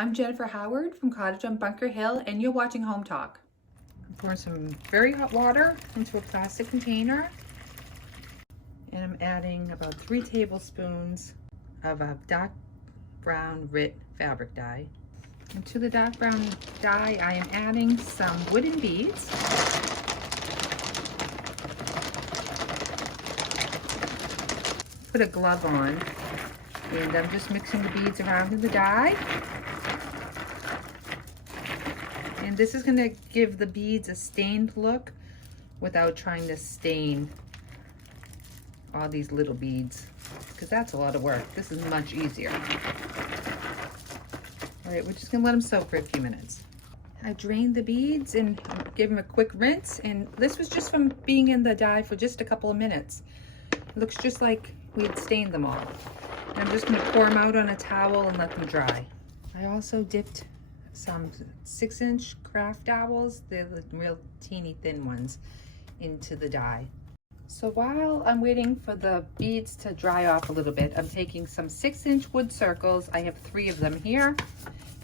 I'm Jennifer Howard from Cottage on Bunker Hill, and you're watching Home Talk. I'm pouring some very hot water into a plastic container, and I'm adding about 3 tablespoons of a dark brown Rit fabric dye. And to the dark brown dye, I am adding some wooden beads. Put a glove on, and I'm just mixing the beads around in the dye. And this is going to give the beads a stained look without trying to stain all these little beads, because that's a lot of work. This is much easier. All right, we're just going to let them soak for a few minutes. I drained the beads and gave them a quick rinse, and this was just from being in the dye for just a couple of minutes. It looks just like we had stained them all. And I'm just going to pour them out on a towel and let them dry. I also dipped some 6-inch craft dowels, they're the real teeny thin ones, into the dye. So while I'm waiting for the beads to dry off a little bit, I'm taking some 6-inch wood circles. I have 3 of them here,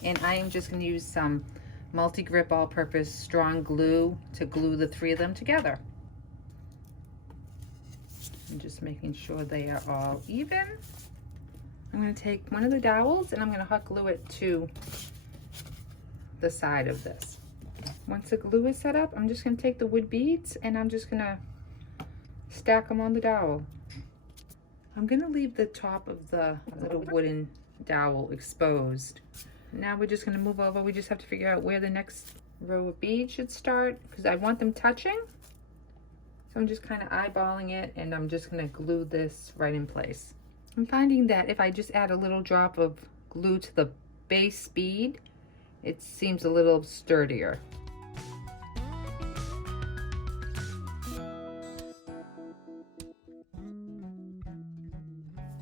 and I am just going to use some multi-grip all-purpose strong glue to glue the 3 of them together. I'm just making sure they are all even. I'm going to take one of the dowels and I'm going to hot glue it to the side of this. Once the glue is set up, I'm just going to take the wood beads and I'm just going to stack them on the dowel. I'm going to leave the top of the little wooden dowel exposed. Now we're just going to move over. We just have to figure out where the next row of beads should start, because I want them touching. So I'm just kind of eyeballing it, and I'm just going to glue this right in place. I'm finding that if I just add a little drop of glue to the base bead, it seems a little sturdier.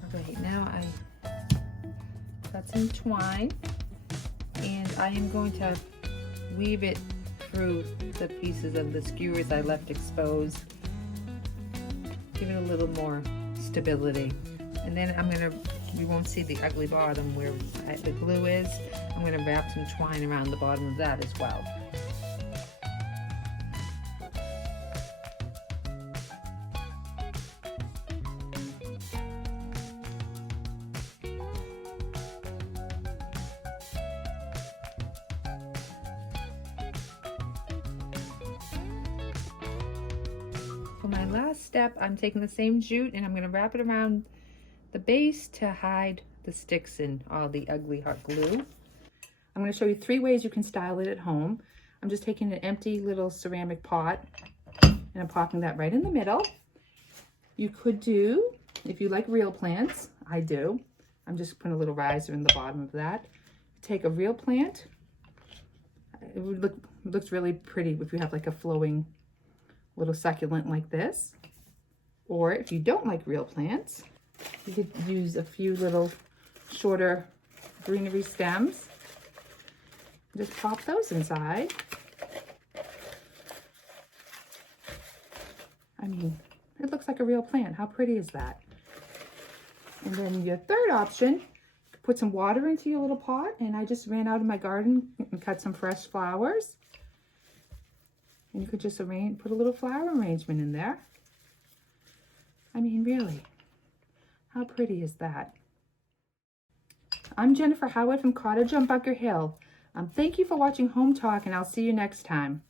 Okay, now I got some twine, and I am going to weave it through the pieces of the skewers I left exposed. Give it a little more stability. And then you won't see the ugly bottom where the glue is. I'm going to wrap some twine around the bottom of that as well. For my last step, I'm taking the same jute and I'm going to wrap it around the base to hide the sticks in all the ugly hot glue. I'm going to show you 3 ways you can style it at home. I'm just taking an empty little ceramic pot and I'm popping that right in the middle. You could do, if you like real plants, I do. I'm just putting a little riser in the bottom of that. Take a real plant. It looks really pretty if you have like a flowing little succulent like this. Or if you don't like real plants, you could use a few little shorter greenery stems. Just pop those inside. I mean, it looks like a real plant. How pretty is that? And then your third option, put some water into your little pot, and I just ran out of my garden and cut some fresh flowers. And you could just put a little flower arrangement in there. I mean, really, how pretty is that? I'm Jennifer Howard from Cottage on Bunker Hill. Thank you for watching Home Talk, and I'll see you next time.